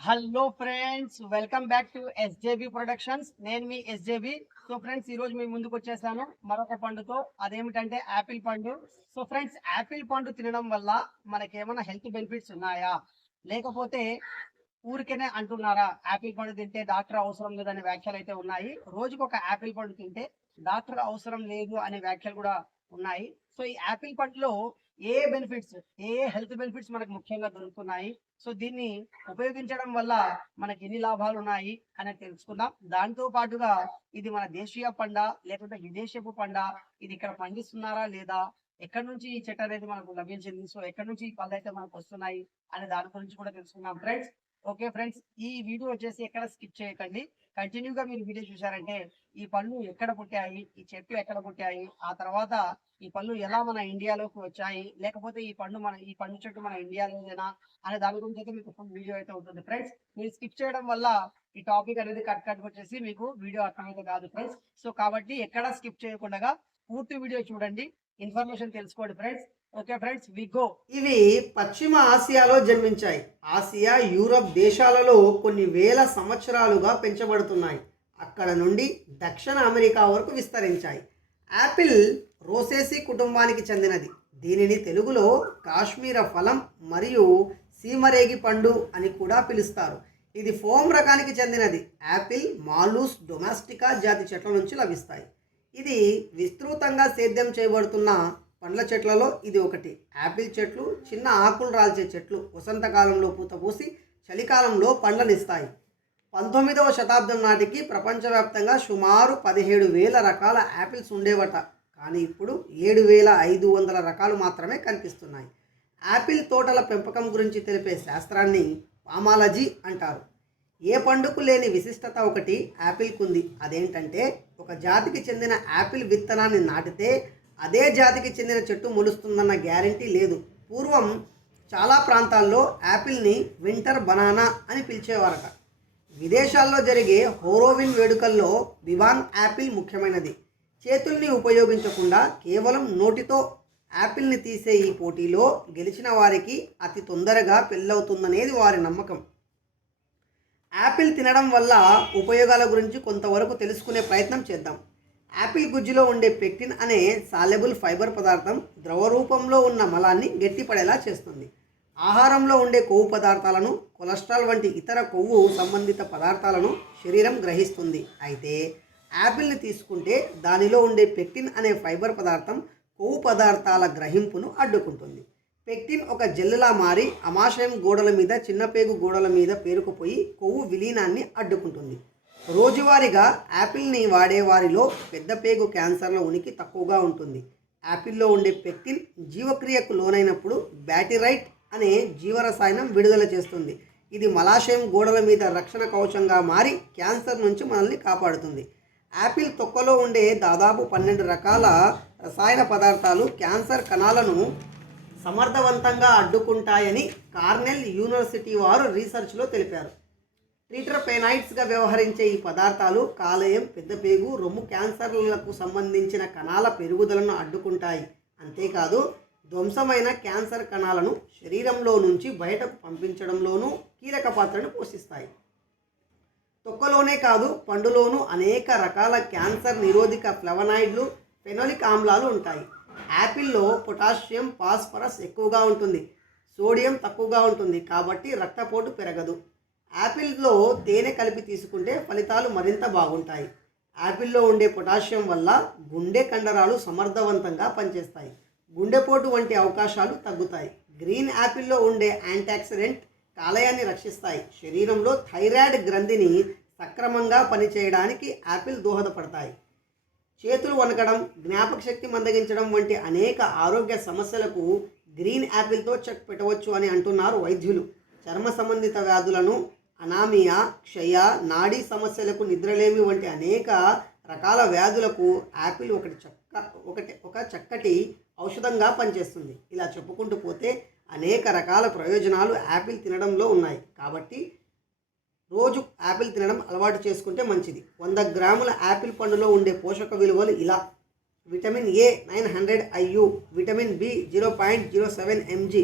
Hello friends, welcome back to SJB productions. నేను మీ ఎస్జేబి. So friends, ఈ రోజు మీ ముందుకు వచ్చేసాను మరొక పండుతో. అదేమిటంటే యాపిల్ పండు. సో ఫ్రెండ్స్, యాపిల్ పండు తినడం వల్ల మనకేమైనా హెల్త్ బెనిఫిట్స్ ఉన్నాయా, లేకపోతే ఊరికేనే అంటున్నారా యాపిల్ పండు తింటే డాక్టర్ అవసరం లేదనే వ్యాఖ్యలు అయితే ఉన్నాయి. రోజుకు ఒక యాపిల్ పండు తింటే డాక్టర్ అవసరం లేదు అనే వ్యాఖ్యలు కూడా ఉన్నాయి. సో ఈ యాపిల్ పండులో ఏ బెనిఫిట్స్, ఏ హెల్త్ బెనిఫిట్స్ మనకు ముఖ్యంగా దొరుకుతున్నాయి, సో దీన్ని ఉపయోగించడం వల్ల మనకి ఎన్ని లాభాలు ఉన్నాయి అనేది తెలుసుకుందాం. దాంతో పాటుగా ఇది మన దేశీయ పండ లేకుంటే విదేశపు పండ, ఇది ఇక్కడ పండిస్తున్నారా లేదా, ఎక్కడి నుంచి ఈ చెట్టు అనేది మనకు లభించింది, సో ఎక్కడి నుంచి ఈ పళ్ళు అయితే మనకు వస్తున్నాయి అనే దాని గురించి కూడా తెలుసుకుందాం ఫ్రెండ్స్. ఓకే ఫ్రెండ్స్, ఈ వీడియో వచ్చేసి ఎక్కడ స్కిప్ చేయకండి. కంటిన్యూగా మీరు వీడియో చూసారంటే ఈ పళ్ళు ఎక్కడ పుట్టాయి, ఈ చెట్టు ఎక్కడ పుట్టాయి, ఆ తర్వాత ఈ పళ్ళు ఎలా మన ఇండియాలోకి వచ్చాయి, లేకపోతే ఈ పండు చెట్టు మన ఇండియాలోనేనా అనే దాని గురించి అయితే మీకు ఫుల్ వీడియో అయితే ఉంటుంది ఫ్రెండ్స్. మీరు స్కిప్ చేయడం వల్ల ఈ టాపిక్ అనేది కట్ వచ్చేసి మీకు వీడియో అర్థమైతే కాదు ఫ్రెండ్స్. సో కాబట్టి ఎక్కడ స్కిప్ చేయకుండా పూర్తి వీడియో చూడండి, ఇన్ఫర్మేషన్ తెలుసుకోండి friends. Okay friends, we go. ఇవి పశ్చిమ ఆసియాలో జన్మించాయి. ఆసియా, యూరప్ దేశాలలో కొన్ని వేల సంవత్సరాలుగా పెంచబడుతున్నాయి. అక్కడ నుండి దక్షిణ అమెరికా వరకు విస్తరించాయి. యాపిల్ రోసేసి కుటుంబానికి చెందినది. దీనిని తెలుగులో కాశ్మీర ఫలం మరియు సీమరేగి పండు అని కూడా పిలుస్తారు. ఇది ఫోమ్ రకానికి చెందినది. యాపిల్ మాలూస్ డొమాస్టికా జాతి చెట్ల నుంచి లభిస్తాయి. ఇది విస్తృతంగా సేద్యం చేయబడుతున్న పండ్ల చెట్లలో ఇది ఒకటి. యాపిల్ చెట్లు చిన్న ఆకులు రాల్చే చెట్లు. వసంతకాలంలో పూత పూసి చలికాలంలో పండ్లనిస్తాయి. 19వ శతాబ్దం నాటికి ప్రపంచవ్యాప్తంగా సుమారు 17,000 రకాల యాపిల్స్ ఉండేవట. కానీ ఇప్పుడు 7,500 రకాలు మాత్రమే కనిపిస్తున్నాయి. యాపిల్ తోటల పెంపకం గురించి తెలిపే శాస్త్రాన్ని పామాలజీ అంటారు. ఏ పండుకు లేని విశిష్టత ఒకటి యాపిల్కు ఉంది. అదేంటంటే ఒక జాతికి చెందిన యాపిల్ విత్తనాన్ని నాటితే అదే జాతికి చెందిన చెట్టు మొలుస్తుందన్న గ్యారంటీ లేదు. పూర్వం చాలా ప్రాంతాల్లో యాపిల్ని వింటర్ బనానా అని పిలిచేవారట. విదేశాల్లో జరిగే హోరోవిన్ వేడుకల్లో వివాన్ యాపిల్ ముఖ్యమైనది. చేతుల్ని ఉపయోగించకుండా కేవలం నోటితో యాపిల్ని తీసే ఈ పోటీలో గెలిచిన వారికి అతి తొందరగా పెళ్ళవుతుందనేది వారి నమ్మకం. యాపిల్ తినడం వల్ల ఉపయోగాల గురించి కొంతవరకు తెలుసుకునే ప్రయత్నం చేద్దాం. యాపిల్ గుజ్జులో ఉండే పెక్టిన్ అనే సాలెబుల్ ఫైబర్ పదార్థం ద్రవ రూపంలో ఉన్న మలాన్ని గట్టిపడేలా చేస్తుంది. ఆహారంలో ఉండే కొవ్వు పదార్థాలను, కొలెస్ట్రాల్ వంటి ఇతర కొవ్వు సంబంధిత పదార్థాలను శరీరం గ్రహిస్తుంది. అయితే యాపిల్ని తీసుకుంటే దానిలో ఉండే పెక్టిన్ అనే ఫైబర్ పదార్థం కొవ్వు పదార్థాల గ్రహింపును అడ్డుకుంటుంది. పెక్టిన్ ఒక జెల్లులా మారి అమాశయం గోడల మీద, చిన్నపేగు గోడల మీద పేరుకుపోయి కొవ్వు విలీనాన్ని అడ్డుకుంటుంది. రోజువారీగా యాపిల్ని వాడేవారిలో పెద్ద పేగు క్యాన్సర్ల ఉనికి తక్కువగా ఉంటుంది. యాపిల్లో ఉండే పెక్టిన్ జీవక్రియకు లోనైనప్పుడు బ్యాటిరైట్ అనే జీవరసాయనం విడుదల చేస్తుంది. ఇది మలాశయం గోడల మీద రక్షణ కవచంగా మారి క్యాన్సర్ నుంచి మనల్ని కాపాడుతుంది. యాపిల్ తొక్కలో ఉండే దాదాపు 12 రకాల రసాయన పదార్థాలు క్యాన్సర్ కణాలను సమర్థవంతంగా అడ్డుకుంటాయని కార్నెల్ యూనివర్సిటీ వారు రీసెర్చ్లో తెలిపారు. ట్రీటర్పెనాయిడ్స్గా వ్యవహరించే ఈ పదార్థాలు కాలేయం, పెద్దపేగు, రొమ్ము క్యాన్సర్లకు సంబంధించిన కణాల పెరుగుదలను అడ్డుకుంటాయి. అంతేకాదు ధ్వంసమైన క్యాన్సర్ కణాలను శరీరంలో నుంచి బయటకు పంపించడంలోనూ కీలక పాత్రను పోషిస్తాయి. తొక్కలోనే కాదు, పండులోనూ అనేక రకాల క్యాన్సర్ నిరోధక ఫ్లవనాయిడ్లు, ఫెనోలిక్ ఆమ్లాలు ఉంటాయి. యాపిల్లో పొటాషియం, ఫాస్ఫరస్ ఎక్కువగా ఉంటుంది. సోడియం తక్కువగా ఉంటుంది కాబట్టి రక్తపోటు పెరగదు. యాపిల్లో తేనె కలిపి తీసుకుంటే ఫలితాలు మరింత బాగుంటాయి. యాపిల్లో ఉండే పొటాషియం వల్ల గుండె కండరాలు సమర్థవంతంగా పనిచేస్తాయి. గుండెపోటు వంటి అవకాశాలు తగ్గుతాయి. గ్రీన్ యాపిల్లో ఉండే యాంటాక్సిడెంట్ కాలేయాన్ని రక్షిస్తాయి. శరీరంలో థైరాయిడ్ గ్రంథిని సక్రమంగా పనిచేయడానికి యాపిల్ దోహదపడతాయి. చేతులు వణకడం, జ్ఞాపక శక్తి మందగించడం వంటి అనేక ఆరోగ్య సమస్యలకు గ్రీన్ యాపిల్తో చెక్ పెట్టవచ్చు అని అంటున్నారు వైద్యులు. చర్మ సంబంధిత వ్యాధులను, అనామియా, క్షయ, నాడీ సమస్యలకు, నిద్రలేమి వంటి అనేక రకాల వ్యాధులకు యాపిల్ ఒక చక్కటి ఔషధంగా పనిచేస్తుంది. ఇలా చెప్పుకుంటూ పోతే అనేక రకాల ప్రయోజనాలు యాపిల్ తినడంలో ఉన్నాయి. కాబట్టి రోజు యాపిల్ తినడం అలవాటు చేసుకుంటే మంచిది. 100 గ్రాముల యాపిల్ పండులో ఉండే పోషక విలువలు ఇలా: vitamin A 900 IU, vitamin B 0.07 mg,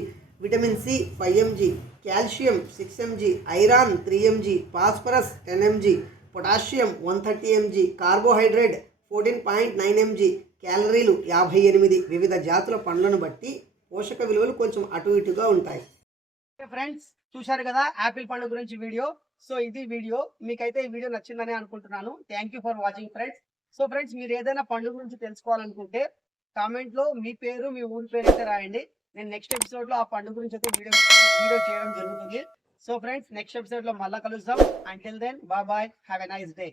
vitamin C 5 mg, calcium 6 mg, iron 3 mg, phosphorus 10 mg, potassium 130 mg, carbohydrate 14.9 mg, క్యాలరీలు 58. వివిధ జాతుల పండ్లను బట్టి పోషక విలువలు కొంచెం అటు ఇటుగా ఉంటాయి. ఫ్రెండ్స్ చూశారు కదా యాపిల్ పండు గురించి వీడియో. సో ఇది వీడియో, మీకైతే ఈ వీడియో నచ్చిందని అనుకుంటున్నాను. Thank you for watching friends. So friends మీరు ఏదైనా పండు గురించి తెలుసుకోవాలనుకుంటే కామెంట్ లో మీ పేరు మీ ఊరి పేరు అయితే రాయండి. నేను నెక్స్ట్ ఎపిసోడ్ లో ఆ పండు గురించి అయితే వీడియో చేయడం జరుగుతుంది. సో ఫ్రెండ్స్ నెక్స్ట్ ఎపిసోడ్ లో మళ్ళీ కలుద్దాం. Until then bye bye, have a nice day.